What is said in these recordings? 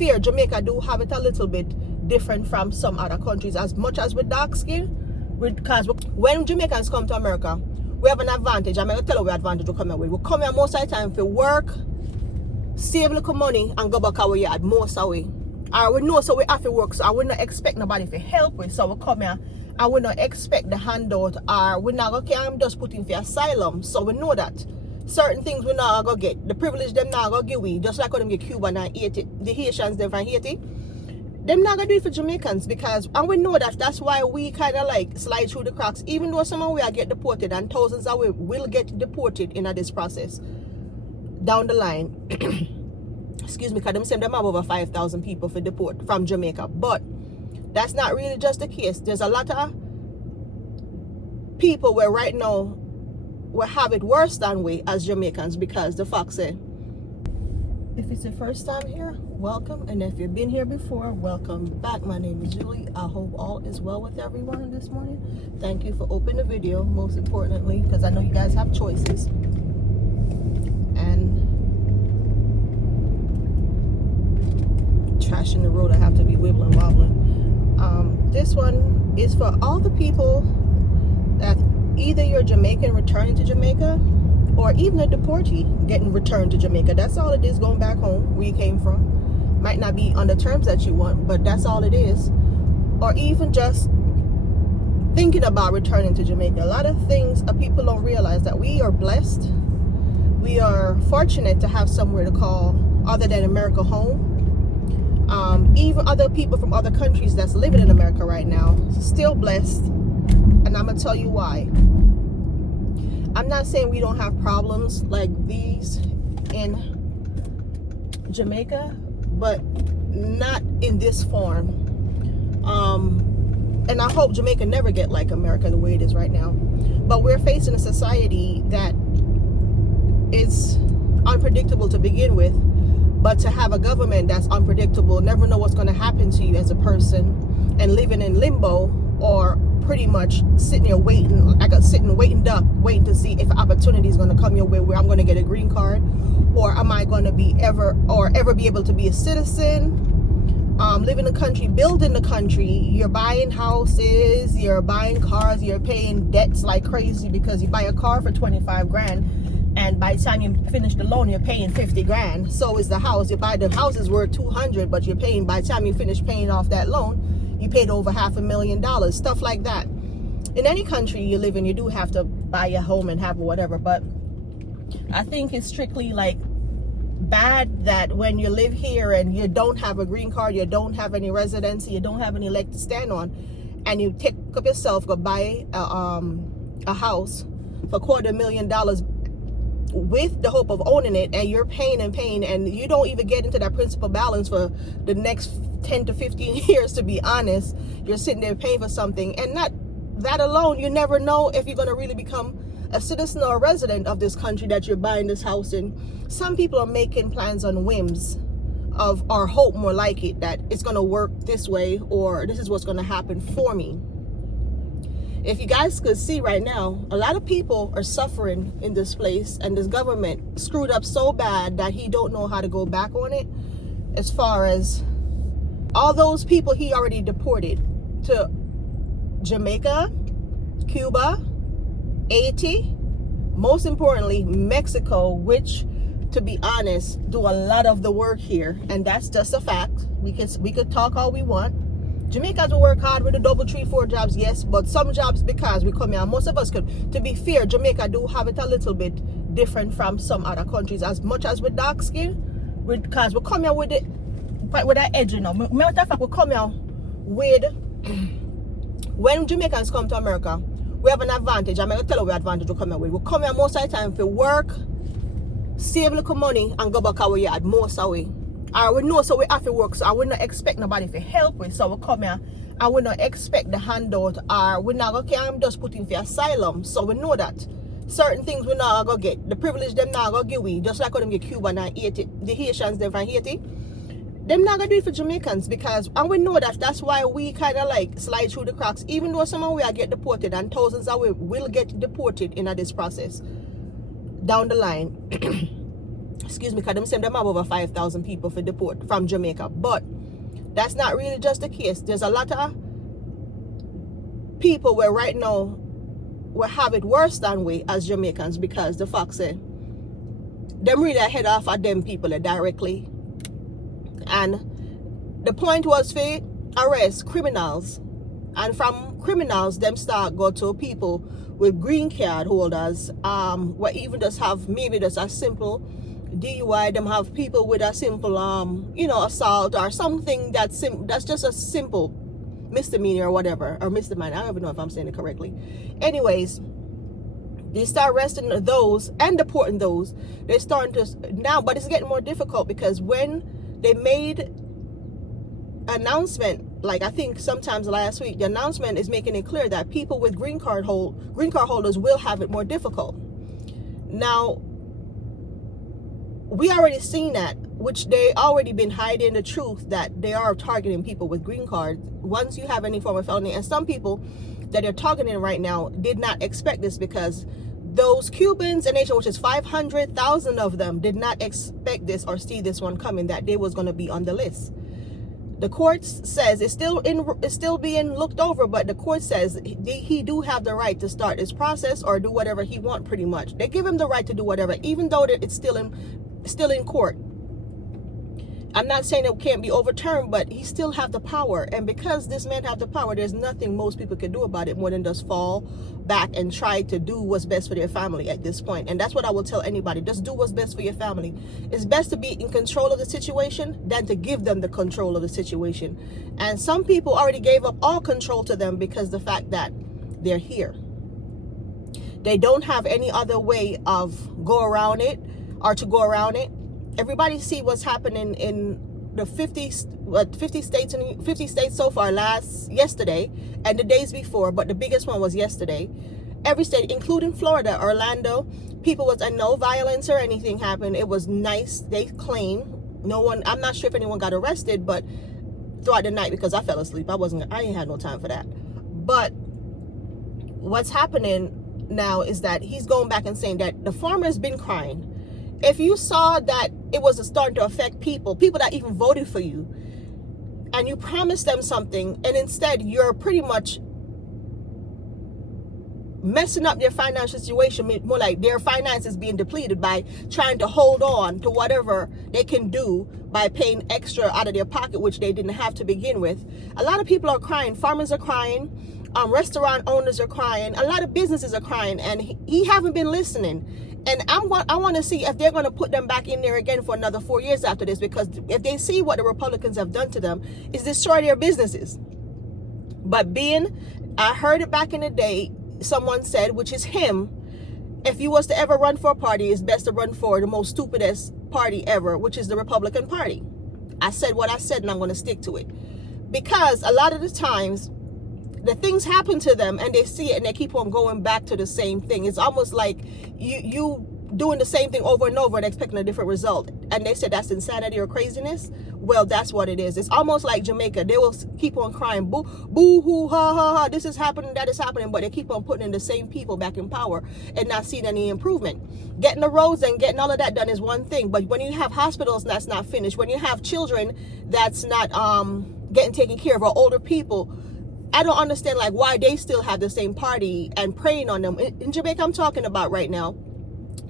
fair, Jamaica do have it a little bit different from some other countries. As much as with dark skin, because when Jamaicans come to America, we have an advantage. I'm going to tell you what advantage we come here with. We come here most of the time for work, save a little money, and go back our yard most of the way. Or we know so we have to work, so I would not expect nobody to help with. So we come here and we not expect the handout, or we not going to just put in for asylum. So we know that certain things we not going to get. The privilege them not going to give we, just like when them get Cuba and Haiti, the Haitians them from Haiti. Them not going to do it for Jamaicans, because, and we know that that's why we kind of like slide through the cracks, even though some of we are get deported and thousands of we will get deported in this process down the line. Excuse me, because them say them have over 5,000 people for deport from Jamaica, but that's not really just the case. There's a lot of people where right now we have it worse than we as Jamaicans, because the fact say, if it's your first time here, welcome, and if you've been here before, welcome back. My name is Julie. I hope all is well with everyone this morning. Thank you for opening the video, most importantly, because I know you guys have choices. And trash in the road, I have to be wibbling wobbling. This one is for all the people that either you're Jamaican returning to Jamaica, or even a deportee getting returned to Jamaica. That's all it is, going back home where you came from. Might not be on the terms that you want, but that's all it is. Or even just thinking about returning to Jamaica. A lot of things people don't realize, that we are blessed. We are fortunate to have somewhere to call other than America home. Even other people from other countries that's living in America right now, still blessed. And I'm going to tell you why. I'm not saying we don't have problems like these in Jamaica, but not in this form. And I hope Jamaica never get like America the way it is right now. But we're facing a society that is unpredictable to begin with. But to have a government that's unpredictable, never know what's going to happen to you as a person, and living in limbo, or pretty much sitting there waiting, like a sitting waiting duck, waiting to see if an opportunity is going to come your way where I'm going to get a green card, or am I going to be ever be able to be a citizen, live in the country, build in the country. You're buying houses, you're buying cars, you're paying debts like crazy, because you buy a car for 25 grand. And by the time you finish the loan, you're paying 50 grand. So is the house. You buy the house is worth 200, but you're paying, by the time you finish paying off that loan, you paid over $500,000. Stuff like that. In any country you live in, you do have to buy a home and have whatever. But I think it's strictly like bad that when you live here and you don't have a green card, you don't have any residency, you don't have any leg to stand on, and you take up yourself, go buy a house for $250,000 with the hope of owning it, and you're paying and you don't even get into that principal balance for the next 10 to 15 years, to be honest. You're sitting there paying for something, and not that alone, you never know if you're going to really become a citizen or a resident of this country that you're buying this house in. Some people are making plans on whims of, or hope more like it, that it's going to work this way, or this is what's going to happen for me. If you guys could see right now, a lot of people are suffering in this place, and this government screwed up so bad that he don't know how to go back on it. As far as all those people he already deported to Jamaica, Cuba, Haiti, most importantly Mexico, which, to be honest, do a lot of the work here, and that's just a fact. We could talk all we want. Jamaicans will work hard with the double 3-4 jobs, yes, but some jobs, because we come here, most of us could. To be fair, Jamaica do have it a little bit different from some other countries. As much as with dark skin, because we come here with that edge, you know. Matter of fact, we come here with, when Jamaicans come to America, we have an advantage. I'm going to tell you what advantage we come here with. We come here most of the time for work, save a little money, and go back our yard most of the way. Or we know so we have to work, so I would not expect nobody to help with. So we come here, I would not expect the handout, or we not going to just put in for asylum. So we know that certain things we not going to get. The privilege them not going to give we, just like when them get Cuba and Haiti, the Haitians them from Haiti. Them not going to do it for Jamaicans, because, and we know that that's why we kind of like slide through the cracks, even though some of we are get deported, and thousands of we will get deported in this process down the line. Excuse me, because them say them have over 5,000 people for deport from Jamaica. But that's not really just the case. There's a lot of people where right now we have it worse than we as Jamaicans, because the fact say them really head off at them people directly. And the point was for arrest criminals, and from criminals them start go to people with green card holders, what even just have maybe just a simple DUI. Them have people with a simple assault or something that's just a simple misdemeanor or whatever, or misdemeanor, I don't even know if I'm saying it correctly. Anyways, they start arresting those and deporting those. They're starting to now, but it's getting more difficult, because when they made announcement, like I think sometimes last week, the announcement is making it clear that people with green card holders will have it more difficult. Now, we already seen that, which they already been hiding the truth that they are targeting people with green cards once you have any form of felony. And some people that they're targeting right now did not expect this, because those Cubans in Asia, which is 500,000 of them, did not expect this or see this one coming, that they was going to be on the list. The court says it's still being looked over, but the court says he do have the right to start this process or do whatever he want. Pretty much, they give him the right to do whatever, even though it's still in court. I'm not saying it can't be overturned, but he still have the power. And because this man have the power, there's nothing most people can do about it more than just fall back and try to do what's best for their family at this point. And that's what I will tell anybody. Just do what's best for your family. It's best to be in control of the situation than to give them the control of the situation. And some people already gave up all control to them because the fact that they're here. They don't have any other way of go around it or to go around it. Everybody see what's happening in the 50 states so far yesterday and the days before, but the biggest one was yesterday. Every state, including Florida, Orlando, people was no violence or anything happened. It was nice. They claim no one. I'm not sure if anyone got arrested, but throughout the night, because I fell asleep, I ain't had no time for that. But what's happening now is that he's going back and saying that the farmer's been crying. If you saw that it was starting to affect people that even voted for you, and you promised them something, and instead you're pretty much messing up their financial situation, more like their finances being depleted by trying to hold on to whatever they can do by paying extra out of their pocket, which they didn't have to begin with. A lot of people are crying. Farmers are crying. Restaurant owners are crying. A lot of businesses are crying, and he haven't been listening. And I want to see if they're going to put them back in there again for another 4 years after this, because if they see what the Republicans have done to them is destroy their businesses. But I heard it back in the day, someone said, which is him, if you was to ever run for a party, it's best to run for the most stupidest party ever, which is the Republican Party. I said what I said, and I'm going to stick to it. Because a lot of the times, the things happen to them and they see it and they keep on going back to the same thing. It's almost like you doing the same thing over and over and expecting a different result. And they said that's insanity or craziness. Well, that's what it is. It's almost like Jamaica. They will keep on crying, boo, boo, hoo, ha, ha, ha, this is happening, that is happening. But they keep on putting in the same people back in power and not seeing any improvement. Getting the roads and getting all of that done is one thing. But when you have hospitals that's not finished, when you have children that's not getting taken care of, or older people, I don't understand like why they still have the same party and preying on them. In Jamaica, I'm talking about right now,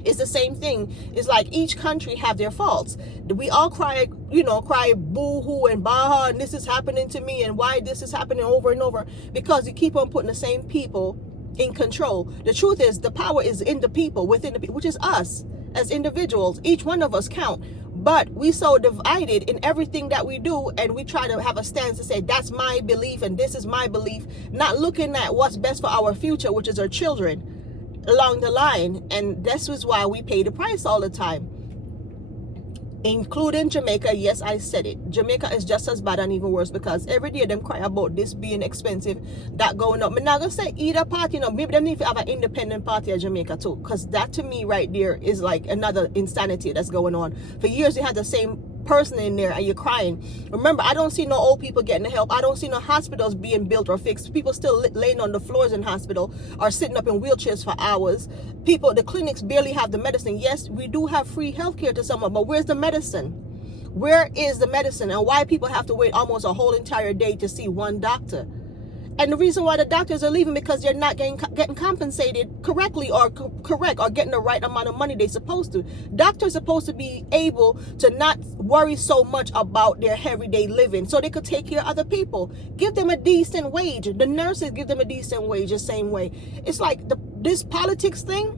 it's the same thing. It's like each country have their faults. We all cry boo-hoo and baha, and this is happening to me, and why this is happening over and over, because you keep on putting the same people in control. The truth is the power is in the people, within the people, which is us as individuals. Each one of us count. But we so divided in everything that we do, and we try to have a stance to say that's my belief and this is my belief, not looking at what's best for our future, which is our children along the line. And this is why we pay the price all the time, including Jamaica. Yes, I said it. Jamaica is just as bad and even worse, because every day them cry about this being expensive, that going up. I'm not gonna say either party, maybe they need to have an independent party of Jamaica too, because that to me right there is like another insanity that's going on. For years they had the same person in there and you're crying. Remember, I don't see no old people getting the help. I don't see no hospitals being built or fixed. People still laying on the floors in hospital or sitting up in wheelchairs for hours. People, the clinics barely have the medicine. Yes, we do have free healthcare to some of them, but where's the medicine? Where is the medicine? And why people have to wait almost a whole entire day to see one doctor? And the reason why the doctors are leaving because they're not getting compensated correctly or correct or getting the right amount of money they're supposed to. Doctors are supposed to be able to not worry so much about their everyday living so they could take care of other people. Give them a decent wage. The nurses, give them a decent wage the same way. It's like this politics thing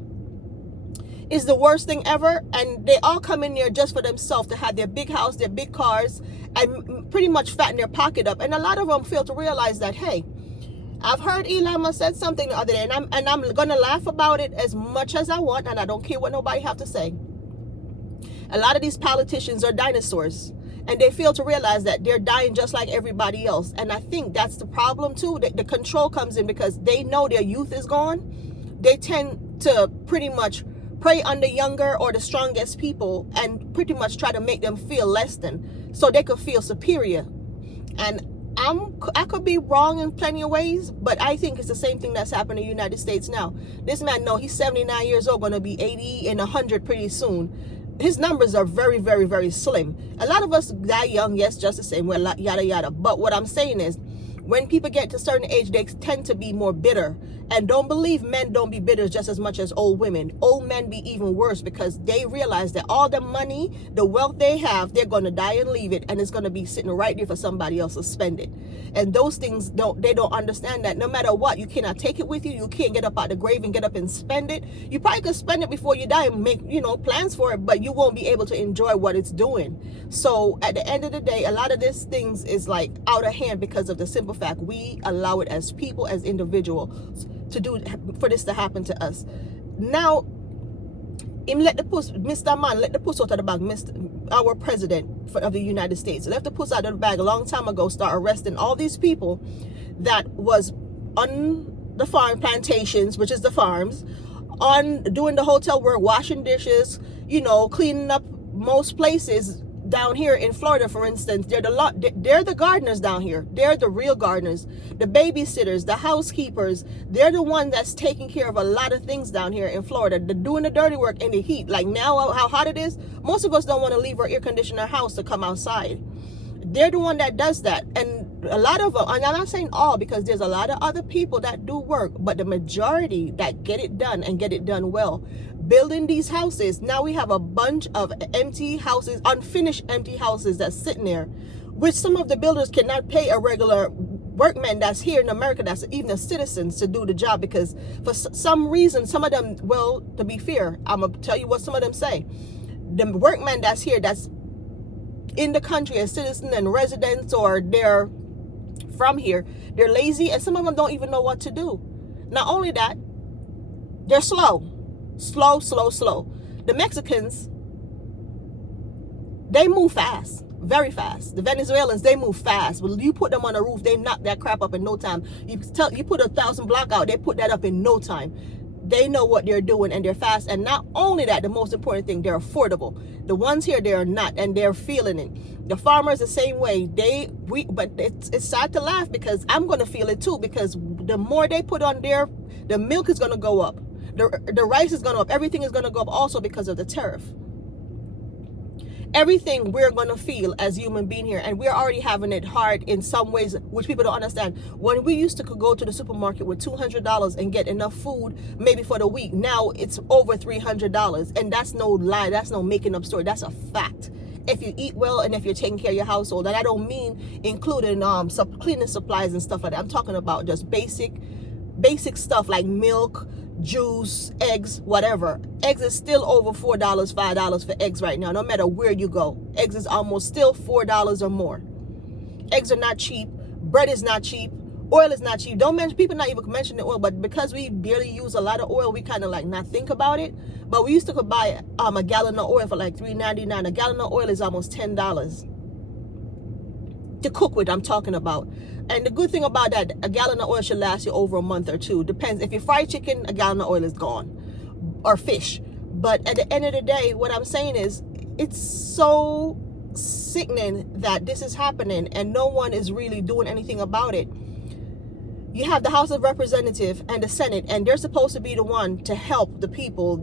is the worst thing ever, and they all come in there just for themselves to have their big house, their big cars, and pretty much fatten their pocket up. And a lot of them fail to realize that, hey, I've heard Elon Musk said something the other day, and I'm gonna laugh about it as much as I want, and I don't care what nobody have to say. A lot of these politicians are dinosaurs, and they fail to realize that they're dying just like everybody else. And I think that's the problem too. The control comes in because they know their youth is gone. They tend to pretty much prey on the younger or the strongest people and pretty much try to make them feel less than, so they could feel superior. And I could be wrong in plenty of ways, but I think it's the same thing that's happening in the United States now. This man, no, he's 79 years old, going to be 80 and 100 pretty soon. His numbers are very, very, very slim. A lot of us die young, yes, just the same, well, yada, yada. But what I'm saying is, when people get to a certain age, they tend to be more bitter. And don't believe men don't be bitter just as much as old women. Old men be even worse because they realize that all the money, the wealth they have, they're going to die and leave it. And it's going to be sitting right there for somebody else to spend it. And those things, they don't understand that no matter what, you cannot take it with you. You can't get up out of the grave and get up and spend it. You probably could spend it before you die and make, plans for it, but you won't be able to enjoy what it's doing. So at the end of the day, a lot of these things is like out of hand because of the simple fact we allow it as people, as individuals, for this to happen to us. Now, let the puss out of the bag. Our president of the United States left the puss out of the bag a long time ago. Start arresting all these people that was on the farm plantations, which is the farms, on doing the hotel work, washing dishes, cleaning up most places. Down here in Florida, for instance, they're the gardeners down here. They're the real gardeners, the babysitters, the housekeepers. They're the one that's taking care of a lot of things down here in Florida. They're doing the dirty work in the heat. Like now, how hot it is, most of us don't want to leave our air conditioner house to come outside. They're the one that does that. And a lot of them, and I'm not saying all, because there's a lot of other people that do work, but the majority that get it done and get it done well, building these houses. Now we have a bunch of empty houses, unfinished empty houses that's sitting there, which some of the builders cannot pay a regular workman that's here in America, that's even a citizens, to do the job, because for some reason, some of them, well, to be fair, I'm gonna tell you what some of them say. The workman that's here, that's in the country as citizen and residents, or they're from here, they're lazy, and some of them don't even know what to do. Not only that, they're slow. The Mexicans, they move fast, very fast. The Venezuelans, they move fast. When you put them on a roof, they knock that crap up in no time. You put 1,000 block out, they put that up in no time. They know what they're doing, and they're fast. And not only that, the most important thing, they're affordable. The ones here, they're not, and they're feeling it. The farmers the same way. But it's sad to laugh, because I'm going to feel it too, because the more they put on there, the milk is going to go up. The rice is going up. Everything is going to go up also because of the tariff. Everything we're going to feel as human being here, and we're already having it hard in some ways, which people don't understand. When we used to go to the supermarket with $200 and get enough food maybe for the week, now it's over $300, and that's no lie, that's no making up story, that's a fact. If you eat well and if you're taking care of your household, and I don't mean including some cleaning supplies and stuff like that. I'm talking about just basic stuff like milk, juice, eggs, whatever. Eggs is still over $4, $5 for eggs right now, no matter where you go. Eggs is almost still $4 or more. Eggs are not cheap. Bread is not cheap. Oil is not cheap. People not even mention the oil, but because we barely use a lot of oil, we kind of like not think about it. But we used to buy a gallon of oil for like $3.99. A gallon of oil is almost $10 to cook with, I'm talking about. And the good thing about that, a gallon of oil should last you over a month or two. Depends. If you fry chicken, a gallon of oil is gone. Or fish. But at the end of the day, what I'm saying is, it's so sickening that this is happening and no one is really doing anything about it. You have the House of Representatives and the Senate, and they're supposed to be the one to help the people.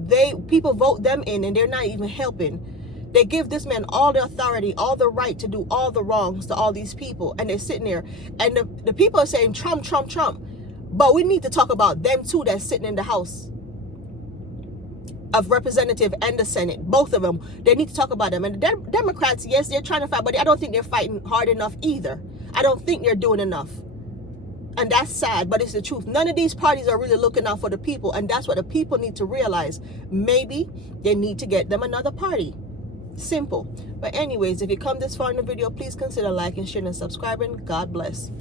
People vote them in, and they're not even helping. They give this man all the authority, all the right to do all the wrongs to all these people, and they're sitting there. And the people are saying Trump, Trump, Trump. But we need to talk about them too that's sitting in the House of Representatives and the Senate. Both of them. They need to talk about them. And the Democrats, yes, they're trying to fight, but I don't think they're fighting hard enough either. I don't think they're doing enough. And that's sad, but it's the truth. None of these parties are really looking out for the people, and that's what the people need to realize. Maybe they need to get them another party. Simple. But anyways, if you come this far in the video, please consider liking, sharing, and subscribing. God bless.